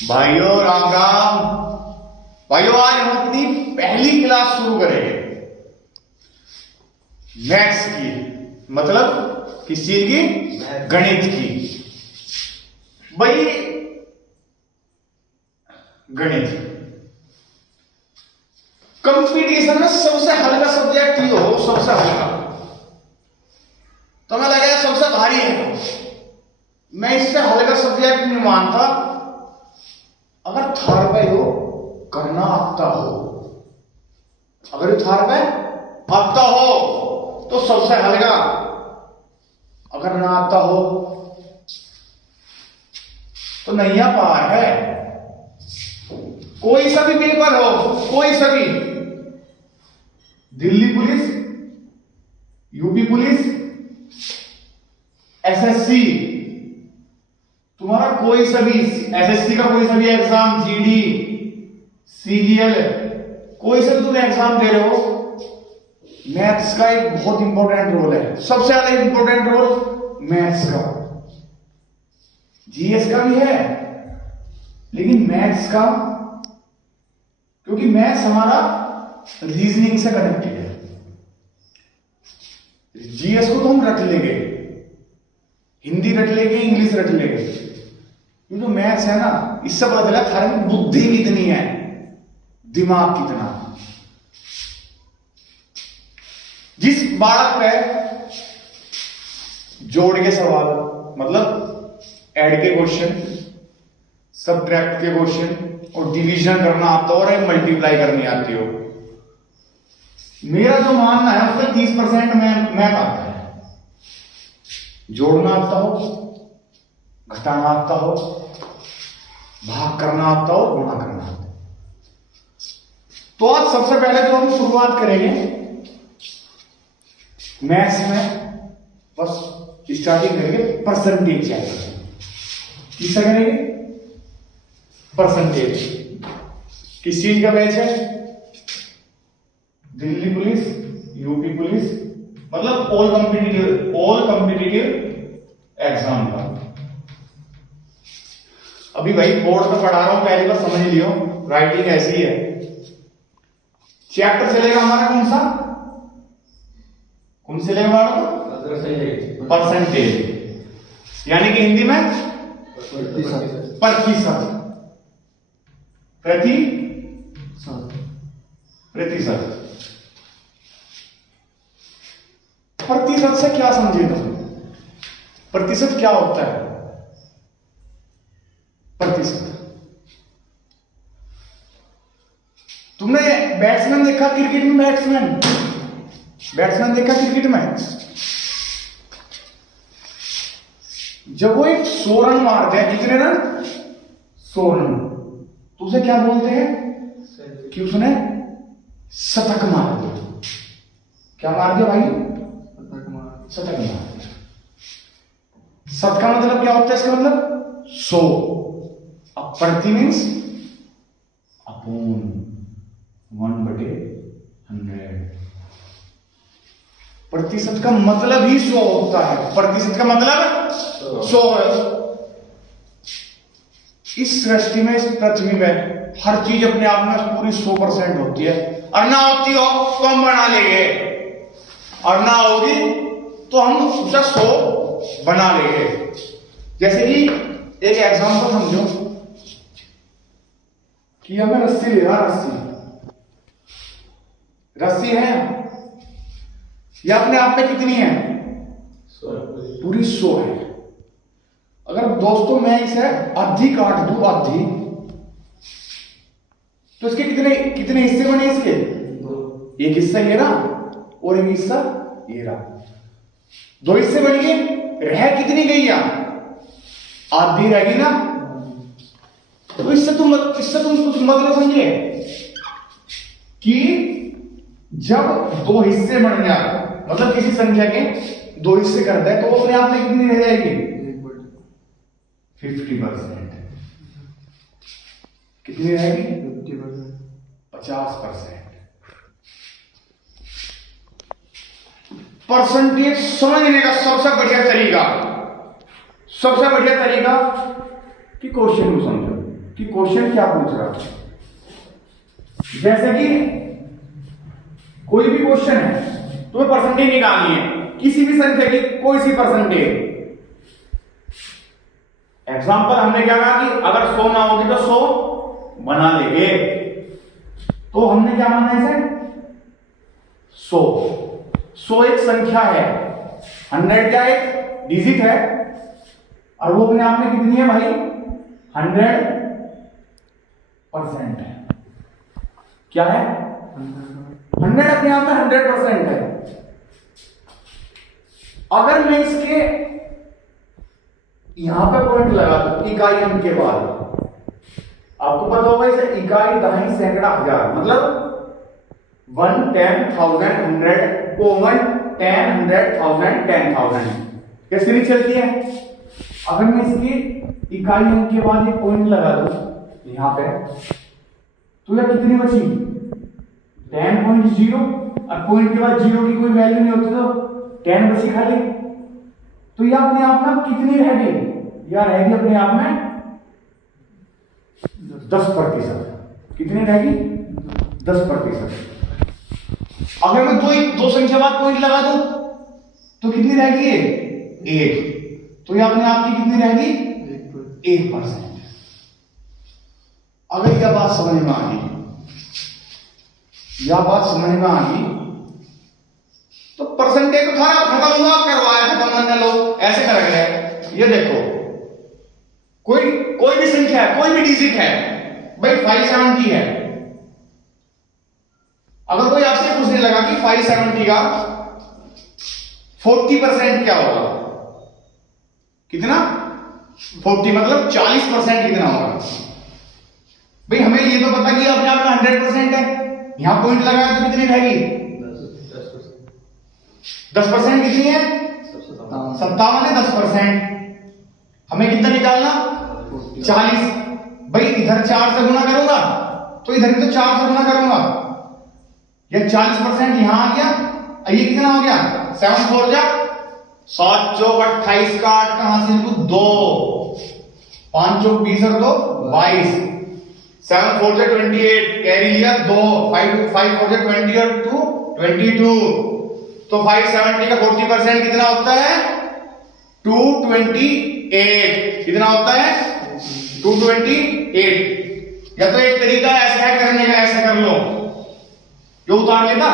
भाइयों राम राम। भाइयों आज हम अपनी पहली क्लास शुरू करेंगे मैथ्स की, मतलब किस चीज की? गणित की। भाई गणित कंपटीशन में सबसे हल्का सब्जेक्ट ही हो, सबसे हल्का। तो मैं लगा सबसे भारी है, मैं इससे हल्का सब्जेक्ट नहीं मानता। अगर थार पे हो करना आता हो, अगर थार पे आता हो तो सबसे हल्का, अगर ना आता हो तो नैया पार है। कोई सा भी पेपर हो, कोई सा भी, Delhi police, UP police, SSC, तुम्हारा कोई सा भी एसएससी का कोई सा भी एग्जाम, जीडी, सीजीएल, कोई सा भी तुम एग्जाम दे रहे हो, मैथ्स का एक बहुत इंपॉर्टेंट रोल है। सबसे ज्यादा इंपॉर्टेंट रोल मैथ्स का। जीएस का भी है लेकिन मैथ्स का, क्योंकि मैथ्स हमारा रीजनिंग से कनेक्टेड है। जीएस को तो हम रट लेंगे, हिंदी रट लेंगे, इंग्लिश रट लेंगे। ये जो मैथ्स है ना, इससे पता चला थारे में बुद्धि कितनी है, दिमाग कितना। जिस बालक पे जोड़ के सवाल, मतलब ऐड के क्वेश्चन, सबट्रैक्ट के क्वेश्चन और डिवीजन करना आता हो और मल्टीप्लाई करनी आती हो, मेरा जो मानना है उसका 30% मैथ आता है। जोड़ना आता हो, घटाना आता हो, भाग करना आता हो, गुणा करना आता हो। तो आज सबसे पहले तो हम शुरुआत करेंगे मैथ्स में, बस स्टार्टिंग करेंगे परसेंटेज चैप्टर। किससे करेंगे? परसेंटेज। किस चीज का बैच है? दिल्ली पुलिस, यूपी पुलिस, मतलब ऑल कॉम्पिटिटिव एग्जाम का। अभी भाई बोर्ड पे पढ़ा रहा हूं, पहली बार समझ लियो, राइटिंग ऐसी है। चैप्टर चलेगा हमारा कौन सा? कौन से चलेगा हमारा? परसेंटेज, यानी कि हिंदी में प्रतिशत। प्रतिशत से क्या समझे तुम? प्रतिशत क्या होता है? प्रतिशत, तुमने बैट्समैन देखा क्रिकेट में? बैट्समैन देखा क्रिकेट में? जब वो एक 100 रन मारते हैं, कितने रन? 100 रन, तो उसे क्या बोलते हैं कि उसने शतक मार दिया। क्या मार दिया भाई? शतक मार दिया। शत का मतलब क्या होता है? इसका मतलब 100। अब प्रति मीन्स अपॉन 1/100। प्रतिशत का मतलब ही 100 होता है। प्रतिशत का मतलब 100 है। इस सृष्टि में, इस पृथ्वी में हर चीज अपने आप में पूरी 100% होती है। और ना होती हो तो हम बना लेंगे, और ना होगी तो हम उसे 100 बना लेंगे। जैसे कि एक एग्जांपल समझो कि हमें रस्सी ले रहा, रस्सी है, यह अपने आप में कितनी है? पूरी 100 है। अगर दोस्तों मैं इसे आधी काट दूं, आधी, तो इसके कितने हिस्से बने? इसके एक हिस्सा ये रहा और एक हिस्सा ये रहा, 2 हिस्से बन गए। रह कितनी गई? आधी रहेगी ना। तो इससे तुम कुछ मतलब समझे कि जब 2 हिस्से बन जाए, मतलब किसी संख्या के 2 हिस्से करता है, तो वो अपने आप में कितनी रह जाएगी? 50%। कितनी रहेगी? 50%। परसेंटेज समझने का सबसे बढ़िया तरीका कि क्वेश्चन को समझो। कि क्वेश्चन क्या पूछ रहा है। जैसे कि कोई भी क्वेश्चन है, तुम्हें परसेंटेज निकालनी है किसी भी संख्या की, कोई सी परसेंटेज। एग्जाम्पल हमने क्या कहा कि अगर 100 ना होगी तो 100 बना देंगे, तो हमने क्या माना इसे 100 एक संख्या है, 100 क्या एक डिजिट है, और वो अपने आप में कितनी है भाई 100% है। क्या है 100 अपने आप में 100% है। अगर मैं इसके यहां पे पॉइंट लगा दूं इकाई अंक के बाद, आपको पता होगा इसे इकाई, दहाई, सैकड़ा, हजार, मतलब 1, 10, 1000, 100, कॉमन 10, 100, 1000, 10,000 ये सीरीज चलती है। अगर मैं इसकी इकाई अंक के बाद एक पॉइंट लगा दूं यहां पे, तो यह कितनी बची 10.0, और पॉइंट के बाद 0 की कोई वैल्यू नहीं होती तो 10 बची खाली। तो यह अपने आप में कितनी रह गई, यह रहेगी अपने आप में 10%। कितनी रहेगी 10%। अगर मैं दो संख्या बाद पॉइंट लगा दूं तो कितनी रहेगी 1, तो यह अपने आप की कितनी रहेगी 1%। अगर यह बात समझ में आ गई, यह बात समझ में आ गई, तो परसेंटेज तो था खत्म हुआ, करवाया खत्म करने लो, ऐसे कर रहे। ये देखो कोई भी संख्या है, कोई भी डिजिट है भाई 570 है। अगर कोई आपसे पूछने लगा कि 570 का 40% क्या होगा, कितना 40 मतलब 40% कितना होगा, भाई हमें ये तो पता कि अपने आप में 100% है, यहां पॉइंट लगाया तो कितनी रहेगी 10% कितनी है 57 है 10%। हमें कितना निकालना 40। भाई इधर 4 से गुना करूंगा तो इधर भी तो 4 से गुना करूंगा, यह 40% यहां आ गया, ये कितना हो गया 7 4 जा 7 चौक 28 का 8 कहां से लिखूं 2, 5 चौक 20 और 2 22, 7 4 जा 28 कैरी लिया 2, 5 4 जा 20 और 2 22। तो 570 का 40% कितना होता है 228। कितना होता है 228। या तो एक तरीका ऐसा है करने का, ऐसा कर लो, जो उतार लेता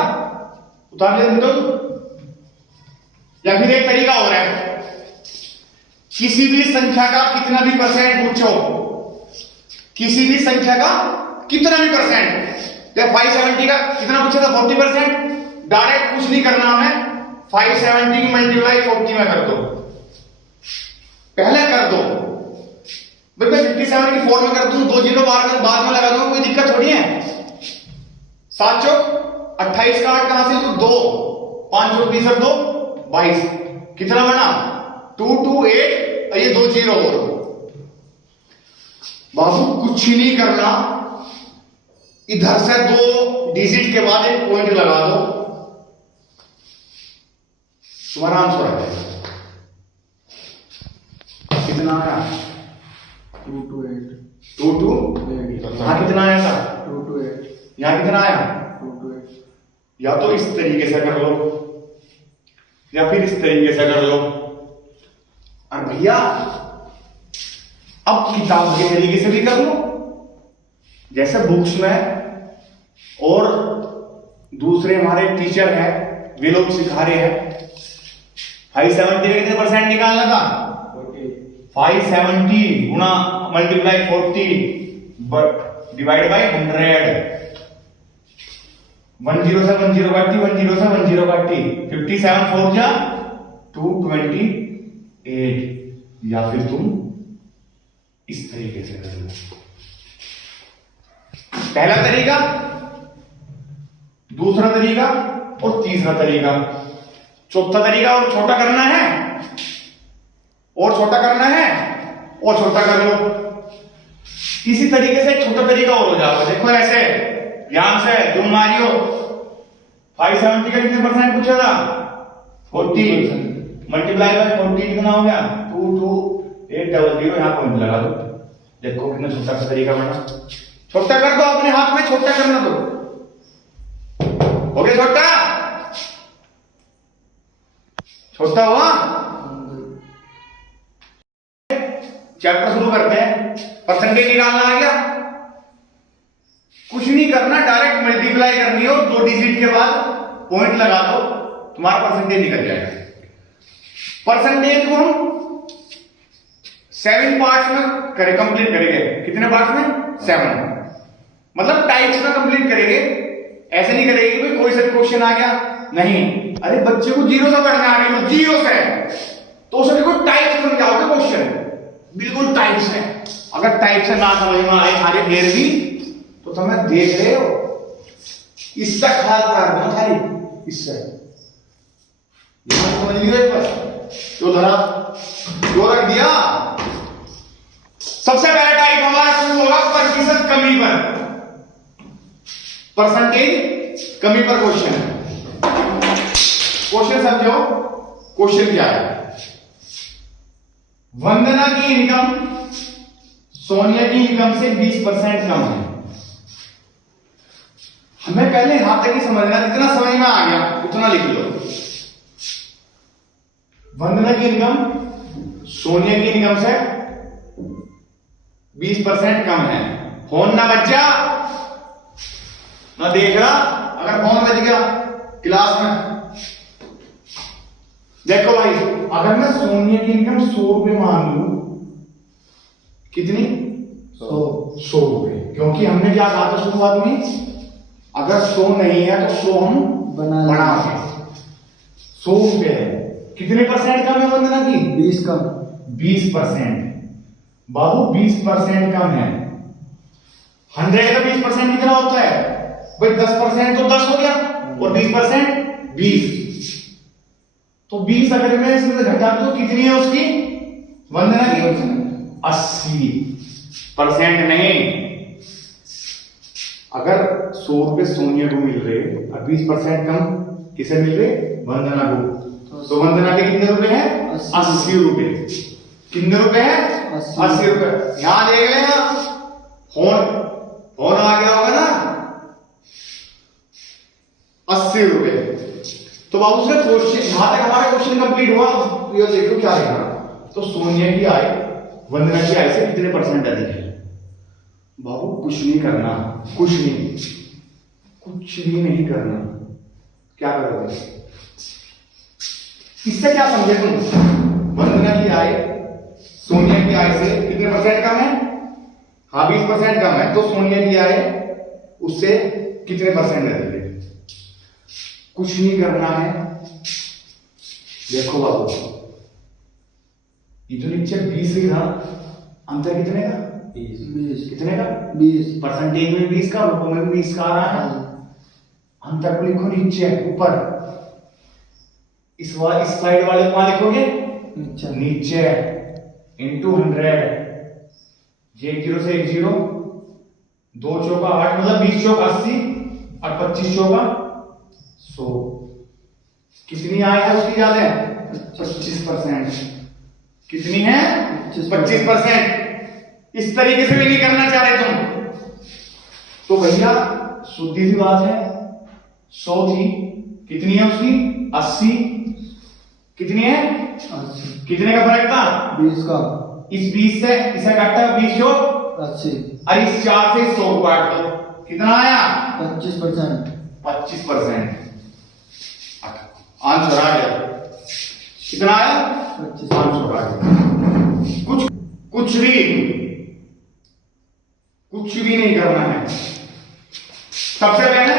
तो, या फिर एक तरीका और है, किसी भी संख्या का कितना भी परसेंट पूछो, किसी भी संख्या का कितना भी परसेंट, या 570 का कितना पूछा था 40%, डायरेक्ट कुछ नहीं करना हमें, 570 मल्टीप्लाई 40 में कर दो, पहले कर दो। मैं 57 की 4 में कर दूं, 2 जीरो बाद में लगा दूंगा, कोई दिक्कत थोड़ी है। 7 चौक 28 का 8 कहां से तो 2, 5 चौक 20 और 2 22, कितना बना 228, और ये 2 जीरो और। बाबू कुछ ही नहीं करना, इधर से 2 डिजिट के बाद एक पॉइंट लगा दो, तुम्हारा आंसर आ जाएगा। कितना आया 228। यहां कितना आया था 228, यहां कितना आया 228। या तो इस तरीके से कर लो या फिर इस तरीके से कर लो। और भैया अब किताब के तरीके से भी कर लो, जैसे बुक्स में और दूसरे हमारे टीचर हैं वे लोग सिखा रहे हैं। 570 का कितने परसेंट निकालना था 570 गुना मल्टीप्लाई 40 डिवाइड बाय 100, 10 से 10 काटी, 10 से 10 काटी, 57 4 जा 228। या फिर तुम इस तरीके से कर लो, पहला तरीका, दूसरा तरीका और तीसरा तरीका। चौथा तरीका और छोटा करना है, और छोटा करना है, और छोटा कर लो। इसी तरीके से छोटा तरीका और हो जाएगा। देखो ऐसे ध्यान से तुम मारियो, 570 का कितने परसेंट पूछा था 40, मल्टीप्लाई बाय 40 कितना हो गया 22800। यहां पॉइंट लगा दो, देखो कितना छोटा सा तरीका बना। छोटा कर दो अपने हाथ में, छोटा करना दो। हो गया छोटा, छोटा हुआ। चैप्टर शुरू करते हैं। परसेंटेज निकालना आ गया, कुछ नहीं करना, डायरेक्ट मल्टीप्लाई करनी है और 2 डिजिट के बाद पॉइंट लगा दो, तुम्हारा परसेंटेज निकल जाएगा। परसेंटेज को हम 7 पार्ट्स में कंप्लीट करेंगे। कितने पार्ट्स में? 7। मतलब टाइप्स में कंप्लीट करेंगे। ऐसे नहीं करेंगे कि कोई सा क्वेश्चन आ गया, नहीं। अरे बच्चे को 0 से पढ़ना आ गया, 0 से, तो उसे बिल्कुल टाइप से समझाओगे क्वेश्चन, बिल्कुल टाइप से। अगर टाइप से ना समझ में आए सारे फिर भी, तो तुम्हें देख रहे हो, इसका ख्याल रखना खाली, इससे समझ लियो एक बार। तो धरा जो रख दिया। सबसे पहला टाइप हमारा शुरू होगा प्रतिशत कमी पर, परसेंटेज कमी पर क्वेश्चन। क्वेश्चन समझो, क्वेश्चन क्या है? वंदना की इनकम सोनिया की इनकम से 20% कम है। हमें पहले यहां तक ही समझना, जितना समझ में आ गया उतना लिख लो। वंदना की इनकम सोनिया की इनकम से 20% कम है। फोन ना बच जा, ना देख रहा। अगर फोन बच गया क्लास में, देखो भाई, अगर मैं सोनिया की इनकम 100 रुपए मान लू, कितनी? 100 रुपए, क्योंकि हमने क्या कहा था शुरुआत में, अगर 100 नहीं है तो 100 हम बढ़ाएंगे। 100 रुपए है। कितने परसेंट कम है वंदना की? 20 कम। 20%। बाबू 20% कम है। 100 का 20% कितना होता है भाई? 10% तो 10 हो गया, और 20% 20। तो 20 अगर मैं इसमें से घटा दूं तो कितनी है उसकी वंदना की? 80%। नहीं, अगर 100 रुपए सोनिया को मिल रहे और 20% कम किसे मिल रहे? वंदना को। तो वंदना के कितने रुपए हैं? 80 रुपए। कितने रुपए हैं? 80 रुपए। यहां देख लेना, फोन आ गया होगा ना, 80 रुपए। तो बाबू से क्वेश्चन, यहां तक हमारा क्वेश्चन कंप्लीट हुआ। ये देखो क्या लिखा, तो सोनिया की आय वंदना की आय से कितने परसेंट अधिक है? बाबू कुछ नहीं करना, कुछ भी नहीं करना। क्या करोगे? इससे क्या समझे तुम? वंदना की आय सोनिया की आय से कितने परसेंट कम है? हाँ, 20% कम है। तो सोनिया की आय उससे कितने परसेंट अधिक है? कुछ नहीं करना है। देखो बाबू, ये जो नीचे 20 लिखा, अंतर कितने का? 20। कितने का? 20। परसेंटेज में 20 का, रुपये में 20 का आ रहा है। अंतर को लिखो नीचे, ऊपर। इस साइड वाले को लिखोगे नीचे, इंटू 100। जे 0 से 1 0, 2 चौका 8, मतलब 20 चौक 80 और 25 चौका 100। कितनी आय है उसकी? याद है? 25%। कितनी है? 25%। इस तरीके से भी नहीं करना चाह रहे तुम, तो भैया सीधी सी बात है, 100 थी, कितनी है उसकी? 80। कितनी है? 80। कितने का फर्क था? 20 का। इस 20 से इसे काटा, 20 जो 80। और इस 4 से 100 काट दो, कितना आया? 25%। 25%। आंसर आ गया। कितना आया? 25। आंसर आ गया। कुछ भी नहीं करना है। सबसे पहले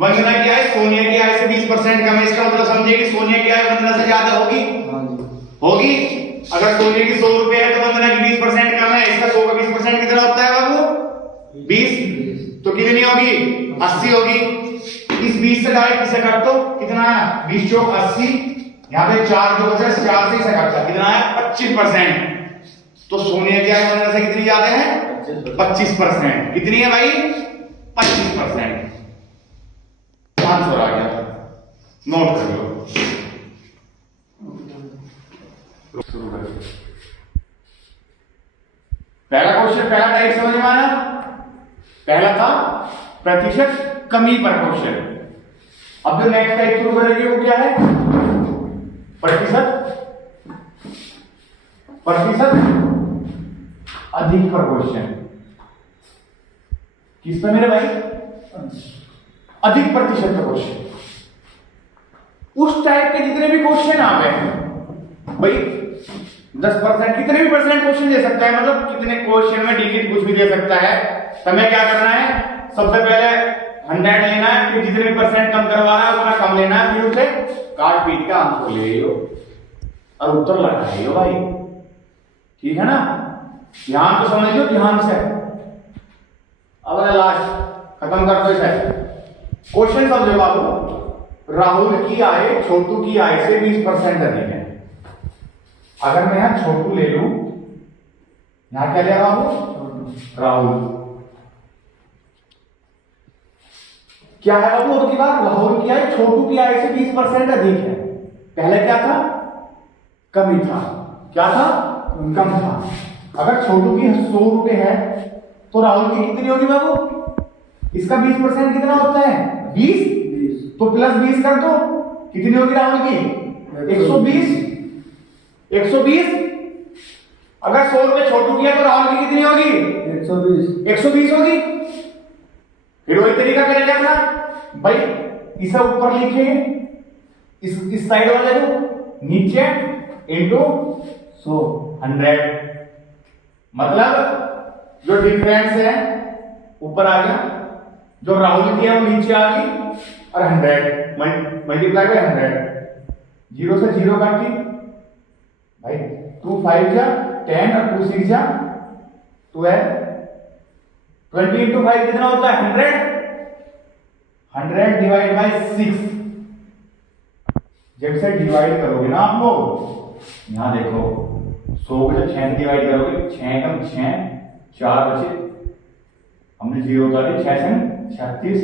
वंदना की आय सोनिया की आय से 20% कम है। इसका मतलब समझिए कि सोनिया की आय वंदना से ज्यादा होगी। होगी। अगर सोनिया की 100 रुपए है तो वंदना की 20% कम है। इसका 100 का 20% कितना होता है बाबू? 20। तो कितनी होगी? 80 होगी। इस 20 से डायरेक्ट इसे काट दो, कितना आया? 20 चौक 80। यहाँ पे 4 जो बचा, 4 से इसे काटा, कितना आया? 25%। तो सोनिया की आय वंदना से कितनी ज्यादा है? 25%। कितनी है भाई? 25%। आंसर आ गया, नोट कर लो। शुरू करो। पहला क्वेश्चन, पहला टाइप समझ में आया। पहला था प्रतिशत कमी पर क्वेश्चन। अब जो नेक्स्ट टाइप शुरू करेंगे वो क्या है? प्रतिशत अधिक पर क्वेश्चन। किस पे मेरे भाई? अधिक प्रतिशत पर क्वेश्चन। उस टाइप के जितने भी क्वेश्चन आ गए भाई, 10% कितने भी परसेंट क्वेश्चन दे सकता है, मतलब कितने क्वेश्चन में डिजिट कुछ भी दे सकता है। तुम्हें क्या करना है? सबसे पहले 100 लेना है, फिर जितने परसेंट कम करवा रहा है उतना कम लेना है, फिर उसे काट पीट का आंसर ले लो और उत्तर लगा लो भाई। ठीक है ना? ध्यान तो समझ लो, ध्यान से। अब लास्ट खत्म कर दो इसे। क्वेश्चन समझो बाबू। राहुल की आय छोटू की आय से 20% अधिक है। अगर मैं यहां छोटू ले लूं, यहां क्या लिया बाबू? राहुल। क्या है बाबू और की बात? राहुल की आय छोटू की आय से 20% अधिक है। पहले क्या था? कमी था। क्या था? कम था। अगर छोटू की 100 रुपए है तो राहुल की कितनी होगी बाबू? इसका 20% कितना होता है? 20। तो प्लस 20 कर दो, कितनी होगी राहुल की? 120। 120। अगर 100 रुपए छोटू की है तो राहुल की कितनी होगी? 120 होगी। फिर वही तरीका करेंगे अपना भाई। इसे ऊपर लिखे, इस साइड वाले को नीचे इंटू 100। मतलब जो डिफरेंस है ऊपर आ गया, जो राहुल की है वो नीचे आ गई, और 100 मल्टीप्लाई बाय 100। 0 से 0 काटी भाई। 2 5 जा 10 और 2 6 जा 12। 20 इंटू 5 कितना होता है? 100। 100 डिवाइड बाय 6। जब से डिवाइड करोगे ना आप लोग, यहां देखो 100 को जब 6 से डिवाइड करोगे, 6 कम 6, 4 बचे, हमने 0 उतार दी। 6 से 36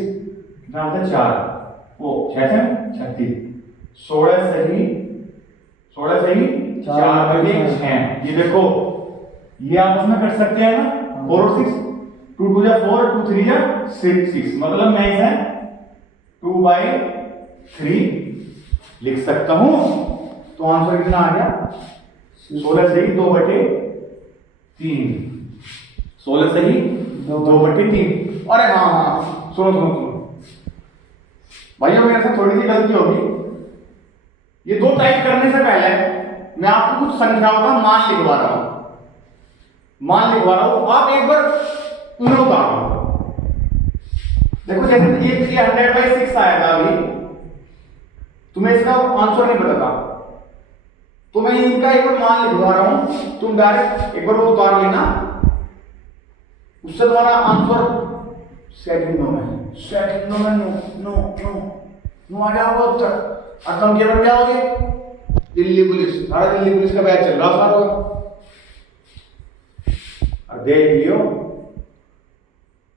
कितना होता है? 4। वो 6 से 36, 16 सही 4 बटे 6। ये देखो, ये आपस में कर सकते हैं ना, 4 और 6। 2 2 जा 4, 2 3 जा 6। मतलब मैं इसे 2/3 लिख सकता हूं। तो आंसर कितना आ गया? 16 सही 2/3। 16 सही 2/3। अरे हाँ, सुनो भाइयों, मेरे से थोड़ी सी गलती होगी। ये 2 टाइप करने से पहले मैं आपको कुछ संख्याओं का मान लिखवा रहा हूं। आप एक बार उन्हें उतारो। देखो, जैसे ये 100/6 आया था अभी, तुम्हें इसका आंसर नहीं पता था, तो मैं इनका एक बार मान लिखवा रहा हूं। तुम डायरेक्ट एक बार वो उतार लेना, उससे तुम्हारा आंसर सेकंडों में नो आ जाओगे उत्तर। और तुम क्या बन जाओगे? दिल्ली पुलिस। सारा दिल्ली पुलिस का बैच चल रहा सारा होगा। और देख लियो,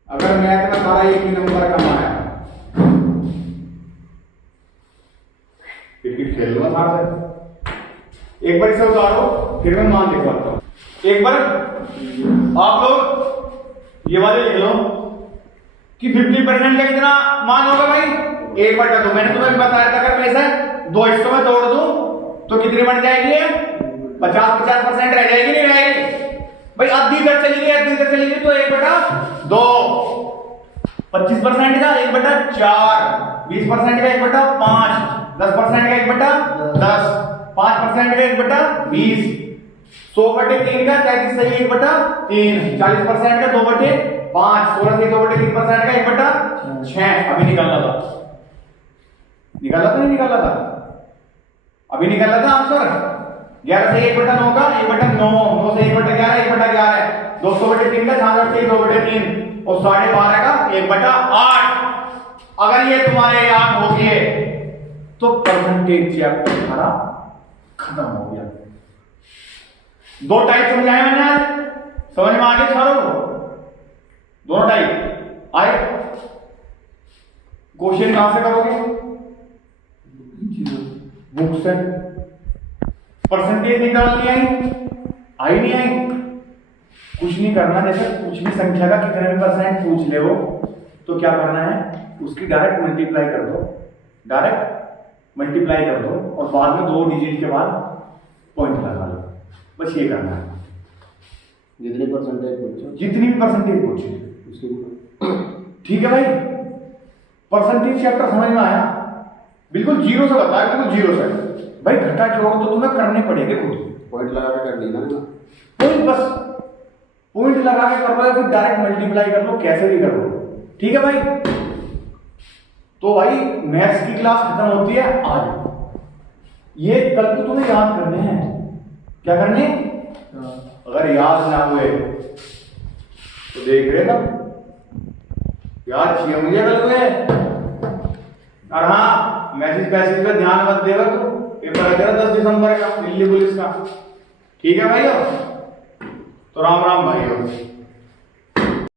अगर मैथ में सारा एक ही नंबर कम आया, क्रिकेट खेल लो सारा। एक बार इसे उतारो, फिर मैं मान लिखवाता हूं। एक बार आप लोग ये वाले लिख लो कि 50% का कितना मान होगा भाई? 1/2। मैंने तुम्हें बताया था, अगर मैं इसे 2 हिस्सों में तोड़ दूं तो कितनी बन जाएगी? 50% रह जाएगी, नहीं रहेगी भाई? आधी इधर चली गई तो 1/2। 25% का 1/4, 20% का 1/5, 10% का 1/10, 5% का 1/20, 100/3 का 33 सही 1/3, 40% का 2/5, 16 से 2/3% का 1/6। अभी निकाला था नहीं निकाला था? अभी निकाला था आंसर। 11 से 1/9 का 1/9, 9 से 1/11 1/11, 200/3 का 66 से 2/3, और 12.5 का 1/8। अगर ये तुम्हारे याद हो गए तो परसेंटेज चैप्टर तुम्हारा खत्म हो गया। 2 टाइप समझाया मैंने आज, समझ में आ गया सारों को? दोनों टाइप आए। क्वेश्चन कहां से करोगे? बुक से। परसेंटेज निकालनी आई नहीं आई? कुछ नहीं करना, जैसे कुछ भी संख्या का कितने भी परसेंट पूछ ले वो, तो क्या करना है, उसकी डायरेक्ट मल्टीप्लाई कर दो, डायरेक्ट मल्टीप्लाई कर दो और बाद में 2 डिजिट के बाद पॉइंट लगा लो, बस ये करना है। जितनी परसेंटेज पूछो जितनी भी परसेंटेज पूछे, उसकी। ठीक है भाई। परसेंटेज चैप्टर समझ में आया? बिल्कुल जीरो से बताया, बिल्कुल जीरो से। भाई घटा जोड़ तो तुम्हें करने पड़ेंगे खुद, पॉइंट लगा के कर ली ना। पॉइंट बस पॉइंट लगा के कर लो या फिर डायरेक्ट मल्टीप्लाई कर लो, कैसे भी कर लो, ठीक है भाई। तो भाई मैथ्स की क्लास खत्म होती है आज, ये कल को तुम्हें याद करने हैं। क्या करने? अगर याद ना हुए तो देख रहे ना, याद चाहिए मुझे कल को। और हाँ, मैसेज पैसेज पे ध्यान मत देगा, तो पेपर है तेरा 10 दिसंबर का दिल्ली पुलिस का, ठीक है भाई। तो राम राम भाई।